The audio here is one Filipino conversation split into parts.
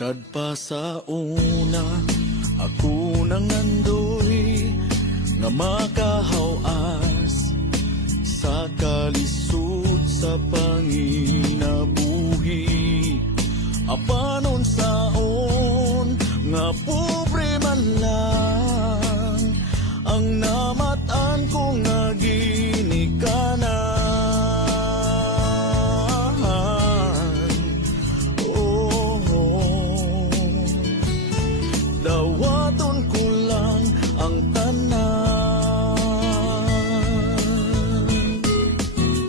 Kadpa sa una, ako nang nandoy nga makahawas sa kalisod sa panginabuhi. Apanon saon nga pobre man lang ang namatan ko nga ginikanan. Dawaton ko lang ang tanan,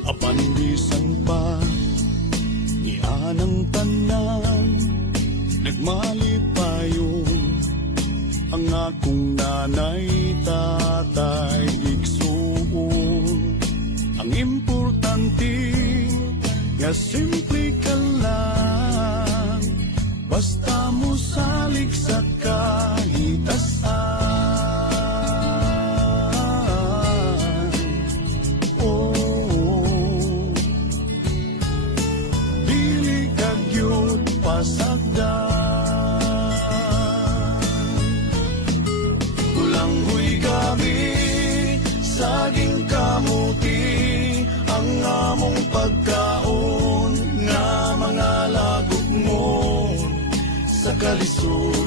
apandisan pa ni anang tanan. Nagmalipayon ang akong nanay, tatay, igsuon. Ang importante nga simple ka lang, basta mo salig sa kahitasan. Oh, dili ka gyud pasagdan. Kulanghoy kami, saging kamuti, ang among pagkaon nga mga lagot mo sa kalisod.